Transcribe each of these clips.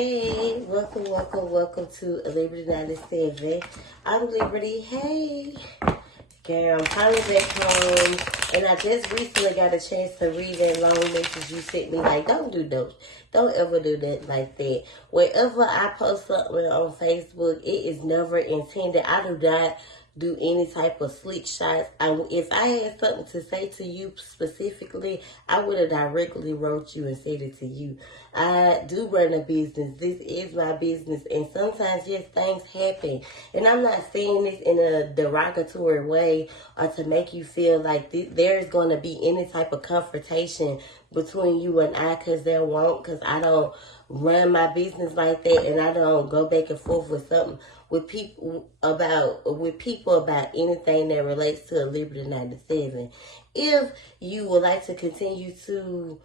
Hey, welcome to Liberty 97. I'm Liberty. Hey, girl, I'm finally back home, and I just recently got a chance to read that long message you sent me. Like, don't do those. Don't ever do that like that. Wherever I post something on Facebook, it is never intended. I do not do any type of slick shots. If I had something to say to you specifically, I would have directly wrote you and said it to you. I do run a business. This is my business. And sometimes, yes, things happen. And I'm not saying this in a derogatory way or to make you feel like there's going to be any type of confrontation between you and I, because there won't, because I don't run my business like that, and I don't go back and forth with something with people about anything that relates to Liberty 97. If you would like to continue to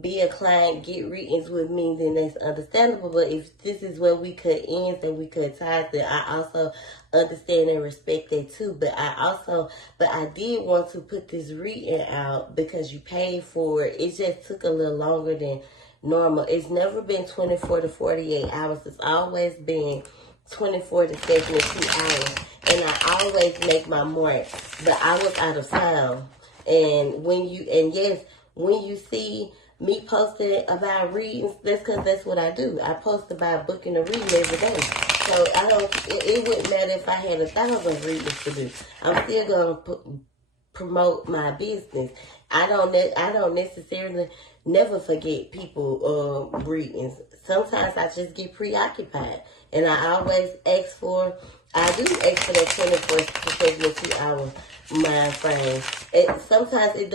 be a client, get readings with me, then that's understandable. But if this is where we cut ends and we cut ties, then I also understand and respect that too. But I did want to put this reading out because you paid for it. It just took a little longer than normal. It's never been 24 to 48 hours. It's always been 24 to 72 hours. And I always make my mark. But I was out of town. And when you see me posting about readings, that's because that's what I do. I post about booking a reading every day. So it wouldn't matter if I had 1,000 readings to do. I'm still going to promote my business. I don't necessarily never forget people readings. Sometimes I just get preoccupied. And I do ask for that 24 to 72 hour mind frame. Sometimes it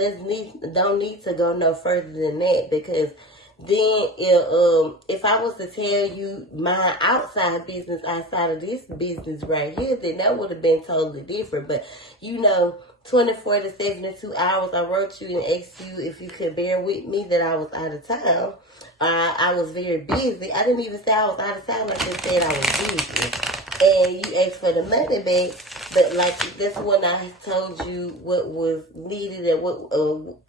don't need to go no further than that, because then if I was to tell you my outside business outside of this business right here, then that would have been totally different. But 24 to 72 hours, I wrote you and asked you if you could bear with me that I was out of town. I was very busy. I didn't even say I was out of town. I just said I was busy. And you asked for the money back. But that's when I told you what was needed and what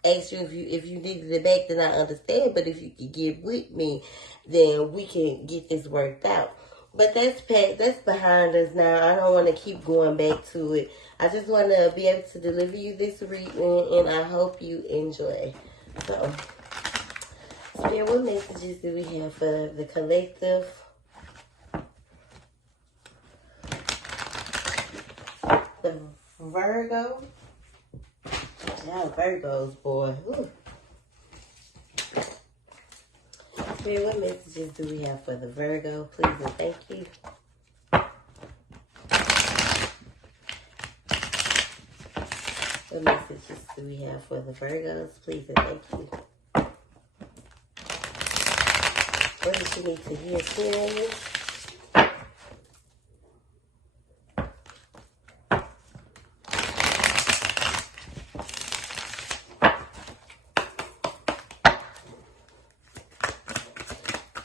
asked you if you needed it back, then I understand. But if you could get with me, then we can get this worked out. But that's behind us now. I don't want to keep going back to it. I just want to be able to deliver you this reading, and I hope you enjoy. So, Spirit, what messages do we have for the collective? The Virgo. Yeah, Virgos, boy. Ooh. Spirit, what messages do we have for the Virgo? Please and thank you. What messages do we have for the Virgos? Please and thank you. What does she need to hear clearly?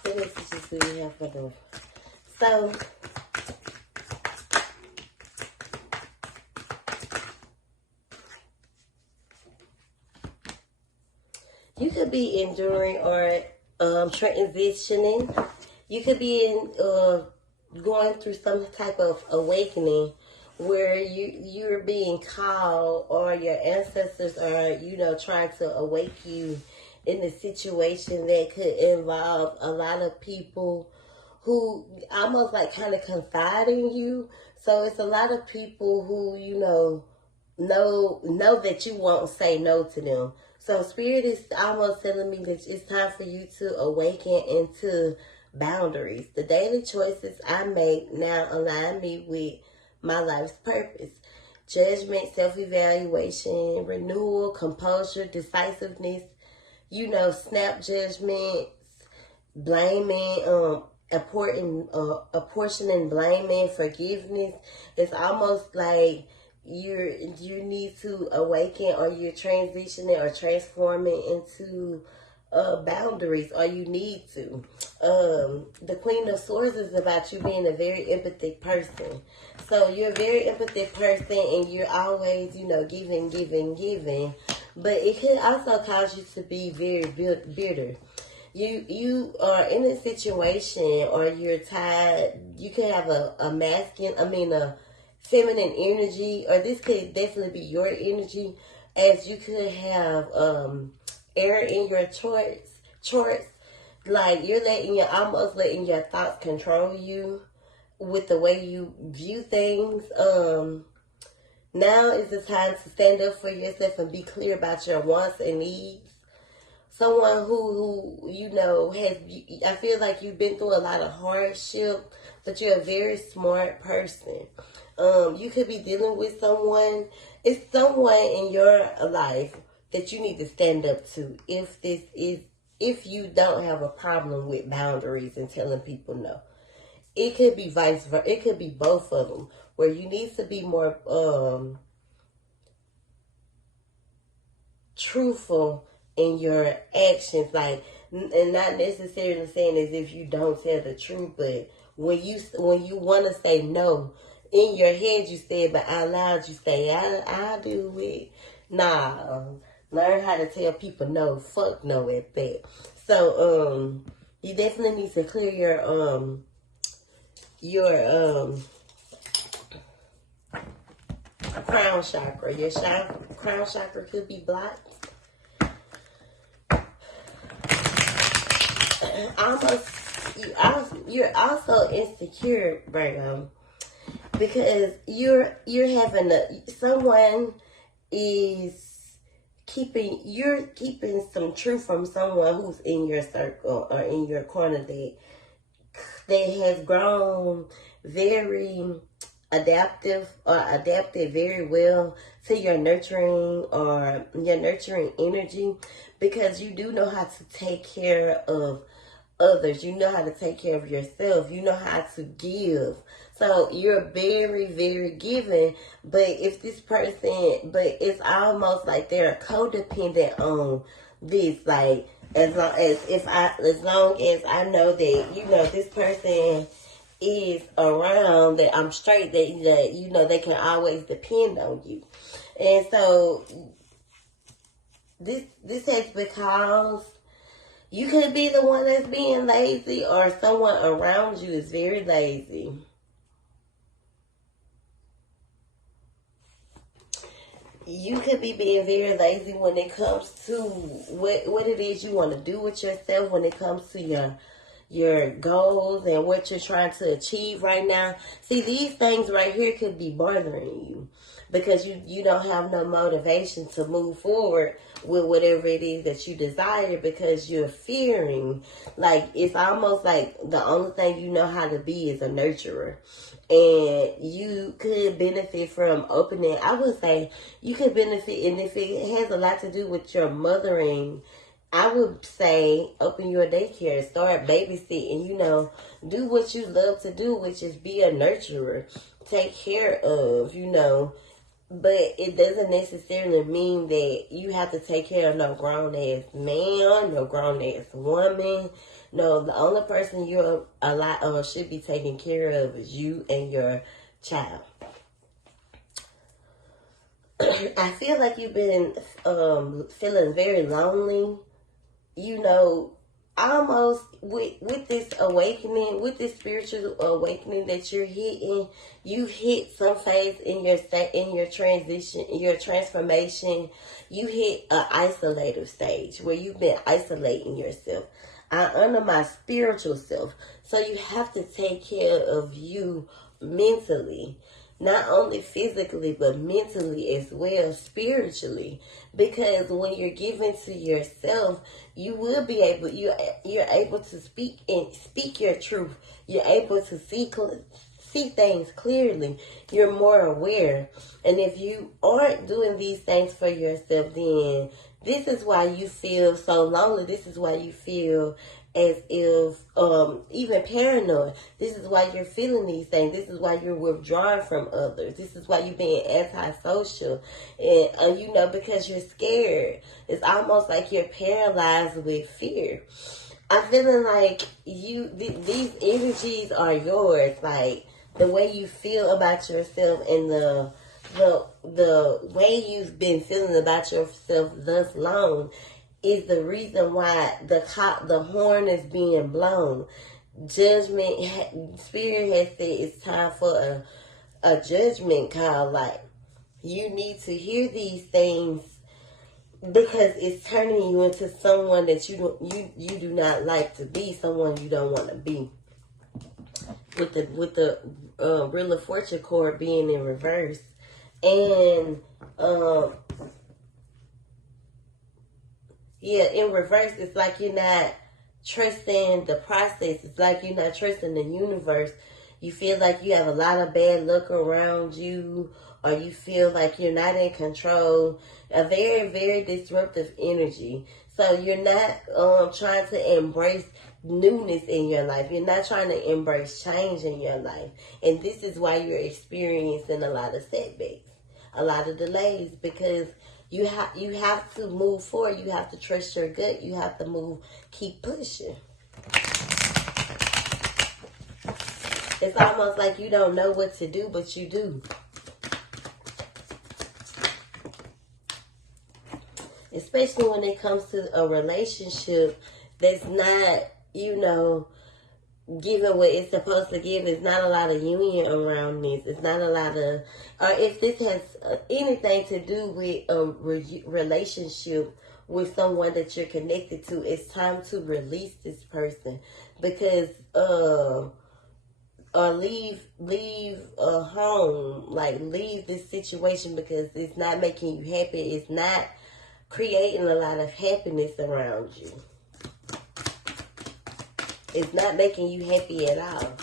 What messages do we have for them? So, you could be enduring or transitioning. You could be going through some type of awakening where you're being called, or your ancestors are, trying to awake you in a situation that could involve a lot of people who almost like kind of confide in you. So it's a lot of people who, know that you won't say no to them. So Spirit is almost telling me that it's time for you to awaken into boundaries. The daily choices I make now align me with my life's purpose. Judgment, self-evaluation, renewal, composure, decisiveness, snap judgments, blaming, apportioning, blaming, forgiveness. It's almost like you need to awaken, or you're transitioning or transforming into boundaries, or you need to. The Queen of Swords is about you being a very empathetic person. So you're a very empathetic person, and you're always, giving. But it could also cause you to be very bitter. You are in a situation, or you're tired. You can have a feminine energy, or this could definitely be your energy, as you could have air in your charts. Like you're almost letting your thoughts control you with the way you view things. Now is the time to stand up for yourself and be clear about your wants and needs. Someone who I feel like you've been through a lot of hardship, but you're a very smart person. You could be dealing with someone. It's someone in your life that you need to stand up to if you don't have a problem with boundaries and telling people no. It could be vice versa. It could be both of them, where you need to be more truthful in your actions, like, and not necessarily saying as if you don't tell the truth, but when you want to say no, in your head you say it, but out loud you say, I'll do it. Nah, learn how to tell people no. Fuck no at that. So you definitely need to clear your crown chakra. Your crown chakra could be blocked. You're also insecure, Virgo, because you're having someone is you're keeping some truth from someone who's in your circle or in your corner that has grown very adapted very well to your nurturing energy, because you do know how to take care of others. You know how to take care of yourself. You know how to give. So you're very, very giving. But it's almost like they're codependent on this. Like, as long as I know that, this person is around, that I'm straight, that they can always depend on you. And so this has because you could be the one that's being lazy, or someone around you is very lazy. You could be being very lazy when it comes to what it is you want to do with yourself, when it comes to your goals and what you're trying to achieve right now. See, these things right here could be bothering you, because you don't have no motivation to move forward with whatever it is that you desire, because you're fearing. Like, it's almost like the only thing you know how to be is a nurturer. And you could benefit from opening, I would say you could benefit, and if it has a lot to do with your mothering, I would say open your daycare, start babysitting, do what you love to do, which is be a nurturer, take care of, but it doesn't necessarily mean that you have to take care of no grown-ass man, no grown-ass woman. No, the only person you're should be taking care of is you and your child. I feel like you've been feeling very lonely, almost with this awakening, with this spiritual awakening that you're hitting. You've hit some phase in your transition, in your transformation. You hit an isolative stage where you've been isolating yourself. I honor my spiritual self. So you have to take care of you mentally. Not only physically, but mentally as well, spiritually. Because when you're giving to yourself, you will be able, you're able to speak your truth. You're able to see things clearly. You're more aware. And if you aren't doing these things for yourself, then this is why you feel so lonely. This is why you feel as if even paranoid. This is why you're feeling these things. This is why you're withdrawing from others. This is why you're being antisocial. And because you're scared. It's almost like you're paralyzed with fear. I'm feeling like these energies are yours. Like, the way you feel about yourself, and the way you've been feeling about yourself thus long, is the reason why the horn is being blown. Judgment, Spirit has said it's time for a judgment call. Like, you need to hear these things because it's turning you into someone that you do not like to be, someone you don't want to be. With the Wheel of Fortune card being in reverse, and yeah, in reverse, it's like you're not trusting the process. It's like you're not trusting the universe. You feel like you have a lot of bad luck around you, or you feel like you're not in control. A very, very disruptive energy. So you're not trying to embrace newness in your life. You're not trying to embrace change in your life. And this is why you're experiencing a lot of setbacks, a lot of delays, because you have to move forward. You have to trust your gut. You have to keep pushing. It's almost like you don't know what to do, but you do. Especially when it comes to a relationship that's not, giving what it's supposed to give. It's not a lot of union around this. It's not a lot of, or if this has anything to do with a relationship with someone that you're connected to, it's time to release this person, because or leave a home, like leave this situation, because it's not making you happy. It's not creating a lot of happiness around you. It's not making you happy at all.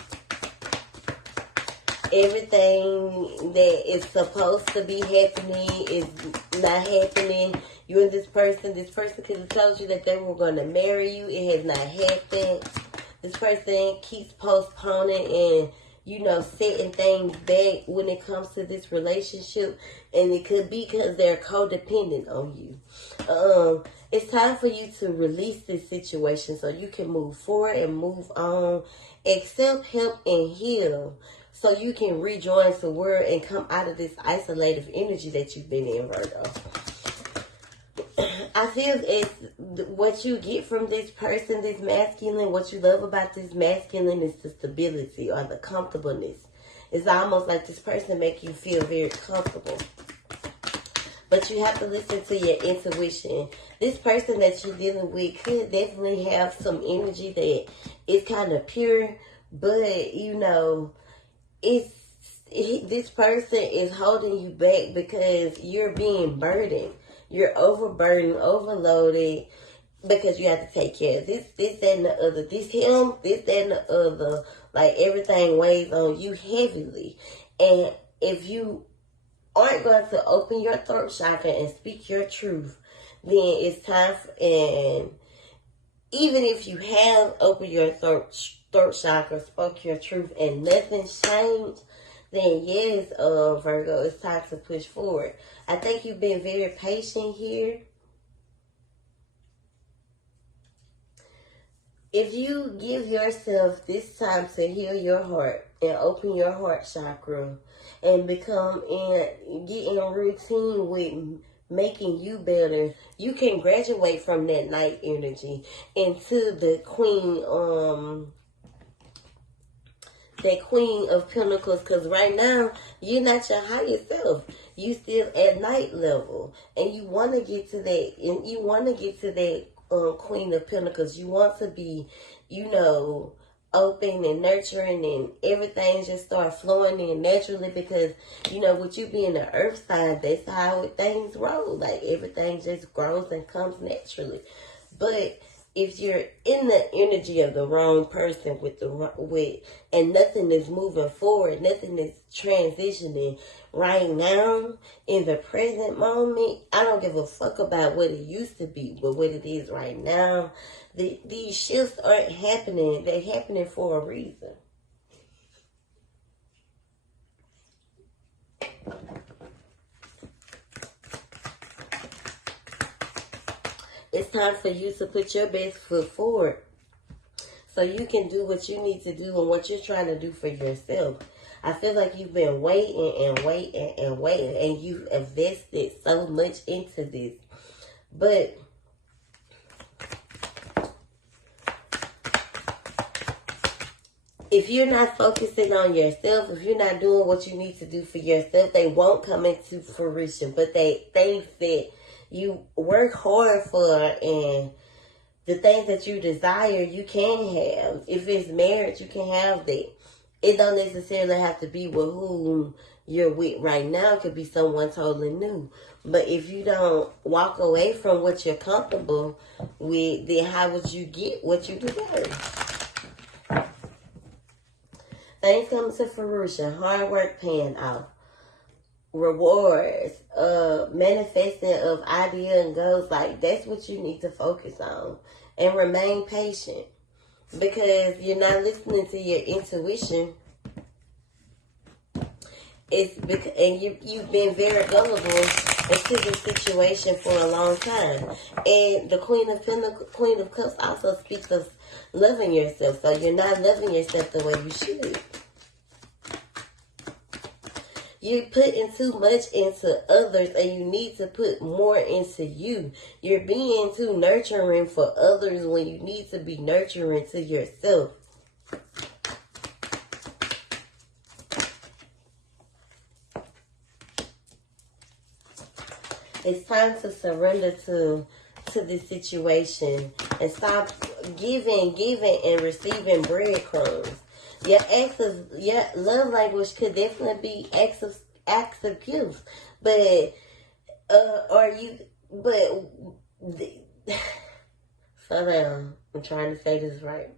Everything that is supposed to be happening is not happening. You and this person could have told you that they were going to marry you. It has not happened. This person keeps postponing and, setting things back when it comes to this relationship. And it could be because they're codependent on you. It's time for you to release this situation so you can move forward and move on. Accept help and heal so you can rejoin the world and come out of this isolated energy that you've been in, Virgo. I feel it's what you get from this person, this masculine, what you love about this masculine is the stability or the comfortableness. It's almost like this person make you feel very comfortable. But you have to listen to your intuition. This person that you're dealing with could definitely have some energy that is kind of pure, but this person is holding you back because you're being burdened. You're overburdened, overloaded, because you have to take care of this, that, and the other. This, that, and the other. Like, everything weighs on you heavily. And if you aren't going to open your throat chakra and speak your truth, then it's time and even if you have opened your throat chakra, spoke your truth, and nothing's changed, then yes, Virgo, it's time to push forward. I think you've been very patient here. If you give yourself this time to heal your heart and open your heart chakra and get in routine with making you better, you can graduate from that night energy into the queen of pentacles, because right now you're not your highest self. You still at night level, and you want to get to that queen of pentacles. You want to be open and nurturing, and everything just start flowing in naturally, because with you being the earth sign, that's how things roll. Like, everything just grows and comes naturally. But if you're in the energy of the wrong person and nothing is moving forward, nothing is transitioning right now in the present moment, I don't give a fuck about what it used to be, but what it is right now. These shifts aren't happening. They're happening for a reason. It's time for you to put your best foot forward so you can do what you need to do and what you're trying to do for yourself. I feel like you've been waiting and waiting and waiting, and you've invested so much into this. But if you're not focusing on yourself, if you're not doing what you need to do for yourself, they won't come into fruition. But they things that you work hard for and the things that you desire, you can have. If it's marriage, you can have that. It don't necessarily have to be with whom you're with right now. It could be someone totally new. But if you don't walk away from what you're comfortable with, then how would you get what you deserve? Things coming to fruition, hard work paying off, rewards, manifesting of ideas and goals. Like, that's what you need to focus on. And remain patient. Because you're not listening to your intuition. And you've been very gullible into this situation for a long time. And the Queen of Cups also speaks of loving yourself. So you're not loving yourself the way you should. You're putting too much into others and you need to put more into you. You're being too nurturing for others when you need to be nurturing to yourself. It's time to surrender to this situation and stop giving and receiving breadcrumbs. Your love language could definitely be acts of gifts, but slow down. I'm trying to say this right.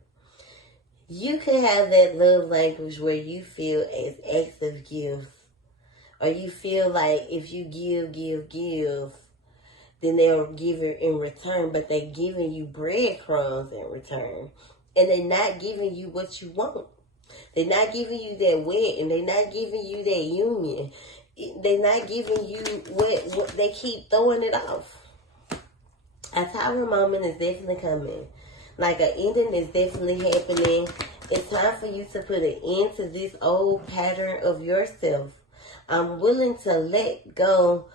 You could have that love language where you feel as acts of gifts, or you feel like if you give, then they'll give it in return, but they're giving you breadcrumbs in return, and they're not giving you what you want. They're not giving you that wedding. They're not giving you that union. They're not giving you what they keep throwing it off. A tower moment is definitely coming. Like an ending is definitely happening. It's time for you to put an end to this old pattern of yourself. I'm willing to let go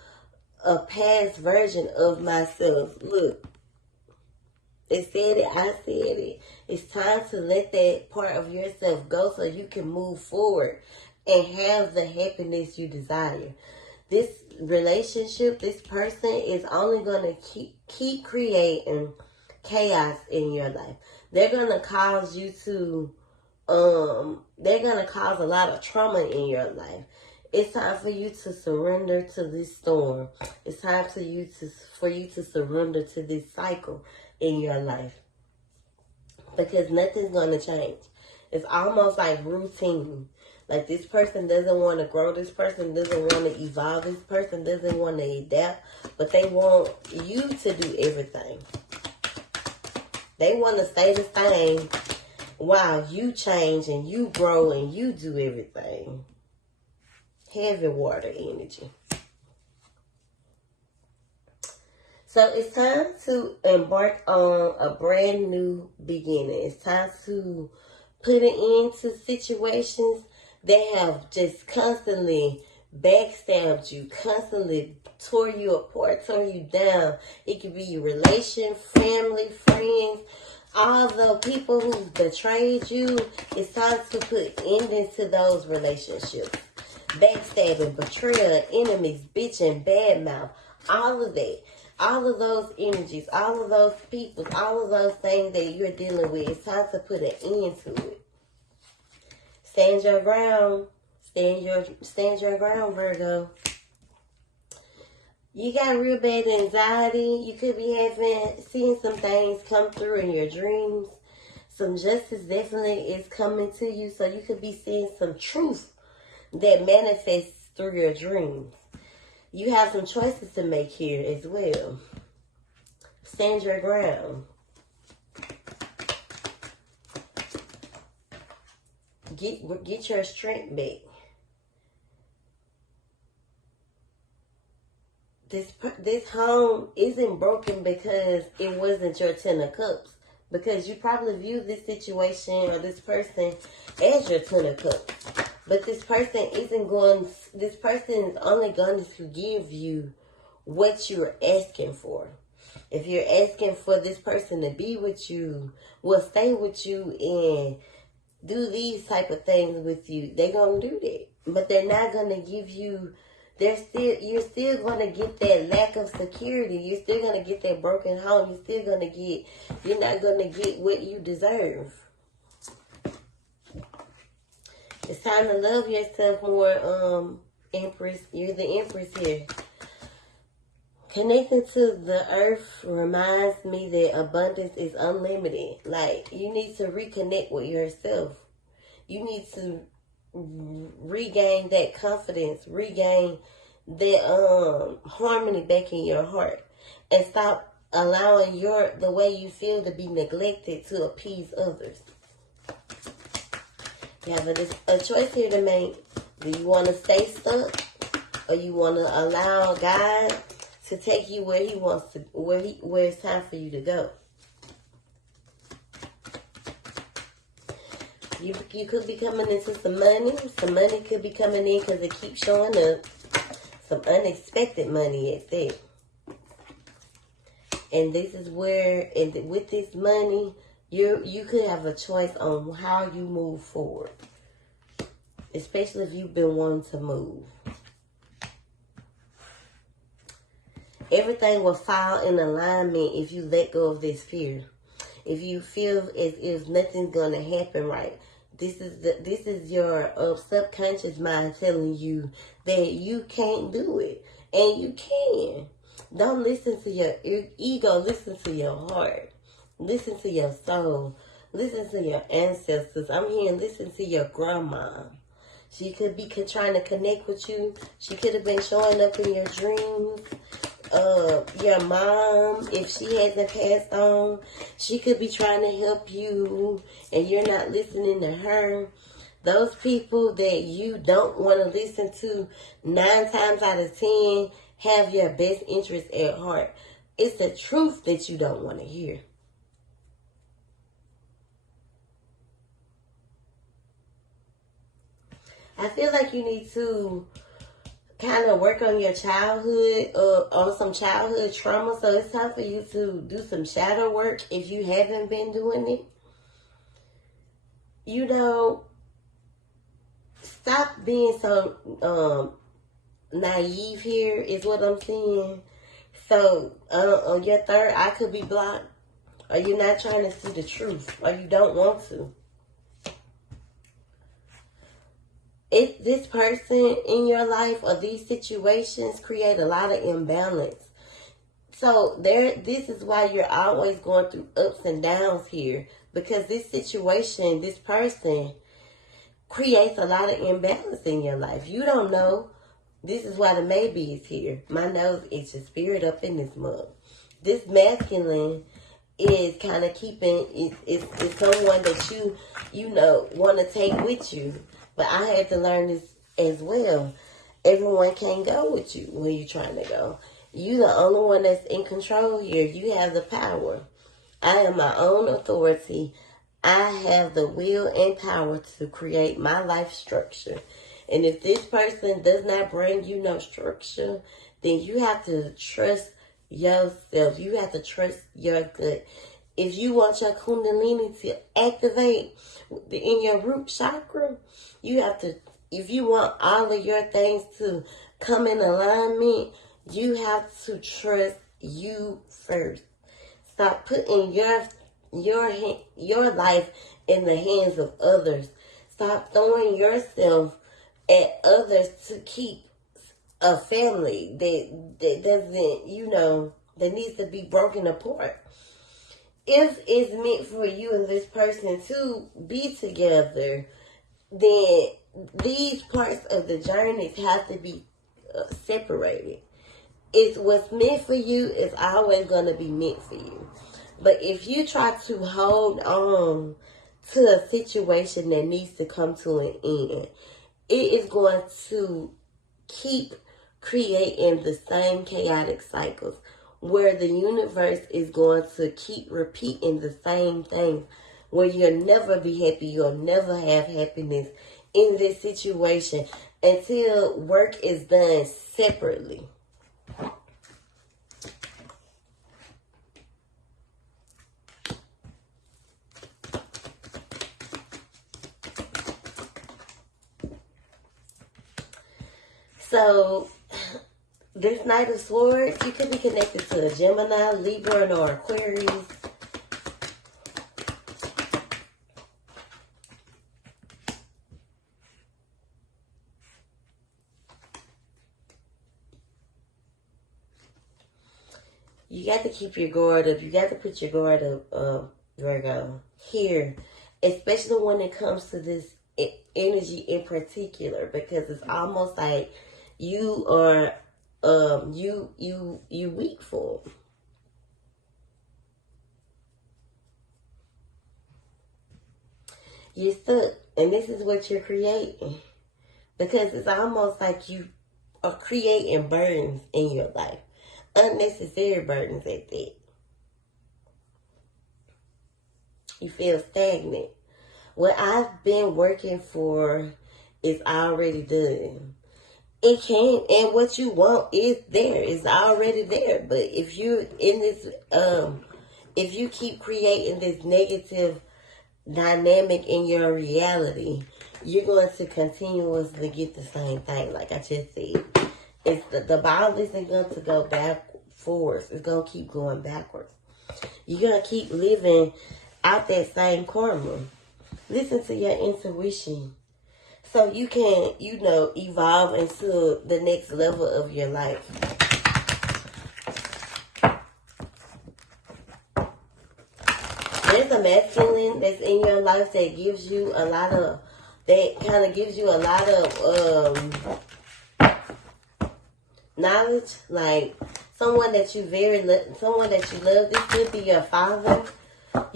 a past version of myself. Look. It said it, I said it. It's time to let that part of yourself go so you can move forward and have the happiness you desire. This relationship, this person is only going to keep creating chaos in your life. They're going to cause you to, they're going to cause a lot of trauma in your life. It's time for you to surrender to this storm. It's time for you to surrender to this cycle in your life, because nothing's going to change. It's almost like routine. Like, this person doesn't want to grow, this person doesn't want to evolve, this person doesn't want to adapt, but they want you to do everything. They want to stay the same while you change and you grow and you do everything. Heavy water energy. So it's time to embark on a brand new beginning. It's time to put an end to situations that have just constantly backstabbed you, constantly tore you apart, tore you down. It could be your relation, family, friends, all the people who betrayed you. It's time to put endings to those relationships. Backstabbing, betrayal, enemies, bitching, bad mouth, all of that. All of those energies, all of those people, all of those things that you're dealing with, it's time to put an end to it. Stand your ground. Stand your ground, Virgo. You got real bad anxiety. You could be seeing some things come through in your dreams. Some justice definitely is coming to you. So you could be seeing some truth that manifests through your dreams. You have some choices to make here as well. Stand your ground. Get your strength back. This home isn't broken because it wasn't your 10 of cups. Because you probably view this situation or this person as your 10 of cups. But this person is only going to give you what you're asking for. If you're asking for this person to be with you, will stay with you and do these type of things with you. They're going to do that. But they're not going to give you, you're still going to get that lack of security. You're still going to get that broken home. You're not going to get what you deserve. It's time to love yourself more, Empress. You're the Empress here. Connecting to the earth reminds me that abundance is unlimited. Like, you need to reconnect with yourself. You need to regain that confidence, regain that harmony back in your heart, and stop allowing the way you feel to be neglected to appease others. You have a choice here to make. Do you want to stay stuck, or you want to allow God to take you where He wants to, where it's time for you to go? You could be coming into some money. Some money could be coming in because it keeps showing up. Some unexpected money at that. And this is where, and with this money, you could have a choice on how you move forward. Especially if you've been wanting to move. Everything will fall in alignment if you let go of this fear. If you feel as if nothing's gonna happen right, this is your subconscious mind telling you that you can't do it, and you can. Don't listen to your ego. Listen to your heart. Listen to your soul. Listen to your ancestors. I'm hearing listen to your grandma. She could be trying to connect with you. She could have been showing up in your dreams. Your mom, if she hasn't passed on, she could be trying to help you and you're not listening to her. Those people that you don't want to listen to, 9 times out of 10 have your best interest at heart. It's the truth that you don't want to hear. I feel like you need to kind of work on your childhood, on some childhood trauma. So it's time for you to do some shadow work if you haven't been doing it. You know, stop being so naive here is what I'm saying. So on your third eye could be blocked, or you're not trying to see the truth, or you don't want to. If this person in your life or these situations create a lot of imbalance. So this is why you're always going through ups and downs here. Because this situation, this person creates a lot of imbalance in your life. You don't know. This is why the maybe is here. My nose is your spirit up in this mug. This masculine is kind of keeping, it's someone that you know, want to take with you. But I had to learn this as well. Everyone can't go with you when you're trying to go. You're the only one that's in control here. You have the power. I am my own authority. I have the will and power to create my life structure. And if this person does not bring you no structure, then you have to trust yourself. You have to trust your gut. If you want your kundalini to activate in your root chakra, you have to, if you want all of your things to come in alignment, you have to trust you first. Stop putting your life in the hands of others. Stop throwing yourself at others to keep a family that doesn't, you know, that needs to be broken apart. If it's meant for you and this person to be together, then these parts of the journeys have to be separated. It's what's meant for you is always going to be meant for you. But if you try to hold on to a situation that needs to come to an end, it is going to keep creating the same chaotic cycles where the universe is going to keep repeating the same things, where you'll never be happy, you'll never have happiness in this situation until work is done separately. So, this Knight of Swords, you could be connected to a Gemini, Libra, or Aquarius. You got to keep your guard up. You got to put your guard up, Virgo. Here, especially when it comes to this energy in particular, because it's almost like you are, you weak for it. You're stuck, and this is what you're creating, because it's almost like you are creating burdens in your life. Unnecessary burdens at that. You feel stagnant. What I've been working for is already done. It can, and what you want is there. It's already there. But if you're in this, if you keep creating this negative dynamic in your reality, you're going to continuously get the same thing. Like I just said. It's the ball isn't going to go forwards. It's going to keep going backwards. You're going to keep living out that same karma. Listen to your intuition. So you can, evolve into the next level of your life. There's a masculine that's in your life that gives you a lot of, knowledge, like someone that you love. This could be your father, but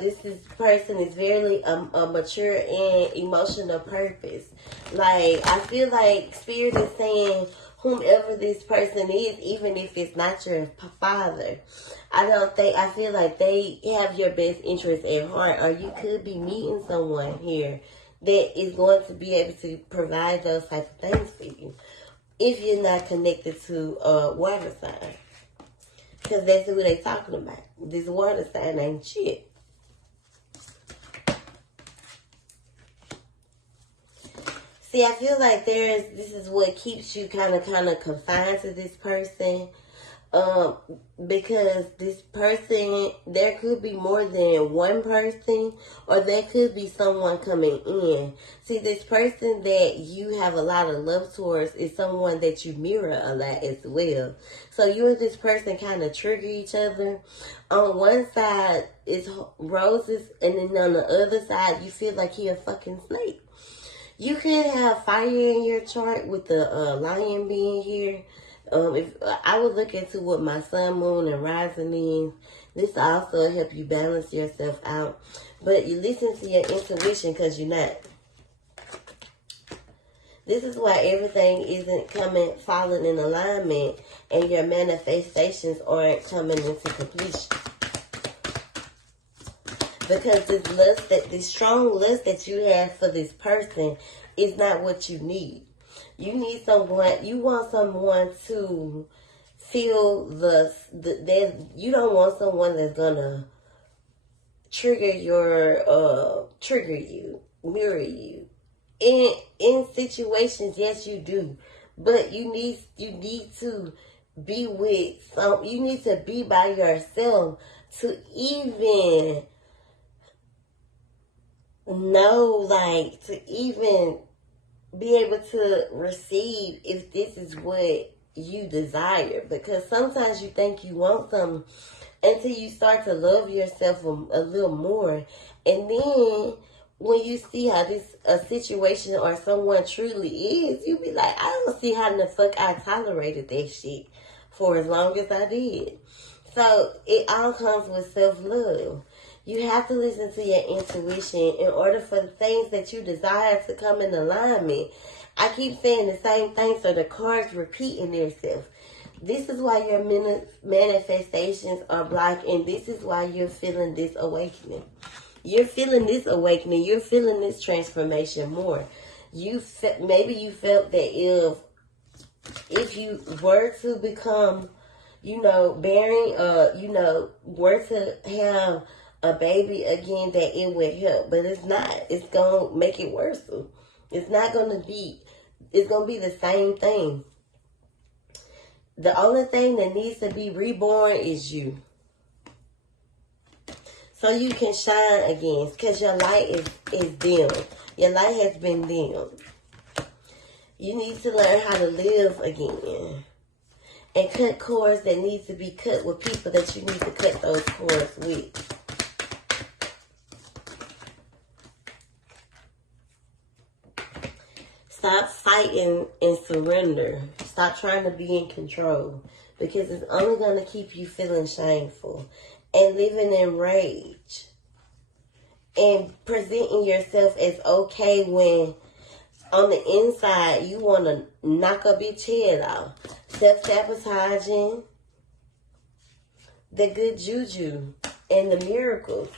this person is very a mature and emotional purpose. Like, I feel like Spirit is saying whomever this person is, even if it's not your father, I feel like they have your best interest at heart, or you could be meeting someone here that is going to be able to provide those types of things for you. If you're not connected to a water sign. Because that's who they talking about. This water sign ain't shit. See, I feel like this is what keeps you kind of confined to this person. Because this person, there could be more than one person, or there could be someone coming in. See, this person that you have a lot of love towards is someone that you mirror a lot as well. So you and this person kind of trigger each other. On one side is roses, and then on the other side, you feel like he a fucking snake. You could have fire in your chart with the lion being here. If I would look into what my sun, moon, and rising is. This also help you balance yourself out. But you listen to your intuition, because you're not. This is why everything isn't falling in alignment, and your manifestations aren't coming into completion. Because this strong lust that you have for this person is not what you need. You want someone to feel you don't want someone that's gonna trigger you, mirror you. In situations, yes, you do. But you need to be you need to be by yourself to even know, to even be able to receive if this is what you desire. Because sometimes you think you want something until you start to love yourself a little more. And then when you see how a situation or someone truly is, you be like, I don't see how in the fuck I tolerated that shit for as long as I did. So it all comes with self-love. You have to listen to your intuition in order for the things that you desire to come in alignment. I keep saying the same thing, so the cards repeating themselves. This is why your manifestations are blocked, and this is why you're feeling this awakening. You're feeling this awakening. You're feeling this transformation more. Maybe you felt that if you were to become, bearing, were to have a baby again, that it would help, but it's not. It's gonna make it worse. It's not gonna be It's going to be the same thing. The only thing that needs to be reborn is you. So you can shine again. Because your light is dim. Your light has been dimmed. You need to learn how to live again. And cut cords that need to be cut with people that you need to cut those cords with. Stop fighting and surrender. Stop trying to be in control. Because it's only going to keep you feeling shameful. And living in rage. And presenting yourself as okay when on the inside you want to knock a bitch head off. Self-sabotaging. The good juju. And the miracles.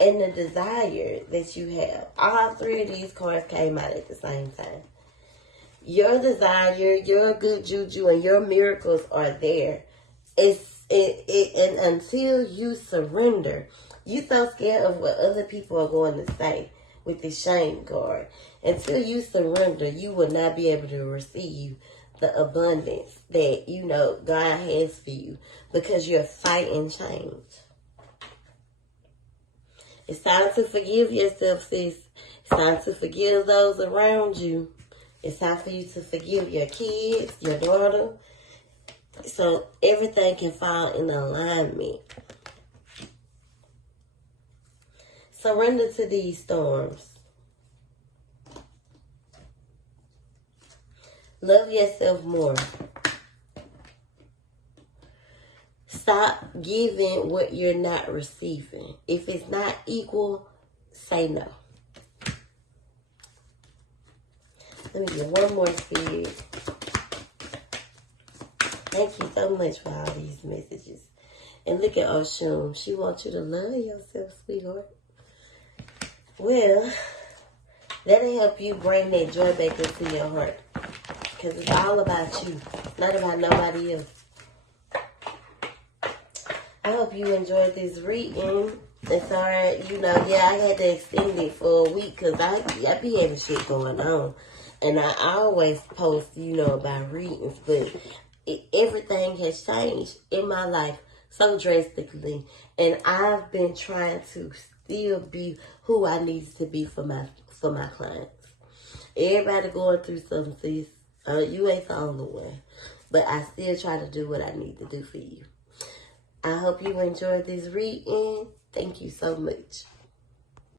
And the desire that you have. All three of these cards came out at the same time. Your desire, your good juju, and your miracles are there. And until you surrender, you so scared of what other people are going to say with the shame card. Until you surrender, you will not be able to receive the abundance that you know God has for you because you're fighting change. It's time to forgive yourself, sis. It's time to forgive those around you. It's time for you to forgive your kids, your daughter, so everything can fall in alignment. Surrender to these storms. Love yourself more. Stop giving what you're not receiving. If it's not equal, say no. Let me get one more spirit. Thank you so much for all these messages. And look at Oshun. She wants you to love yourself, sweetheart. Well, that'll help you bring that joy back into your heart. Because it's all about you, not about nobody else. I hope you enjoyed this reading. It's alright, I had to extend it for a week because I be having shit going on. And I always post, about readings, but everything has changed in my life so drastically. And I've been trying to still be who I need to be for my clients. Everybody going through something, sis. You ain't the only one. But I still try to do what I need to do for you. I hope you enjoyed this reading. Thank you so much.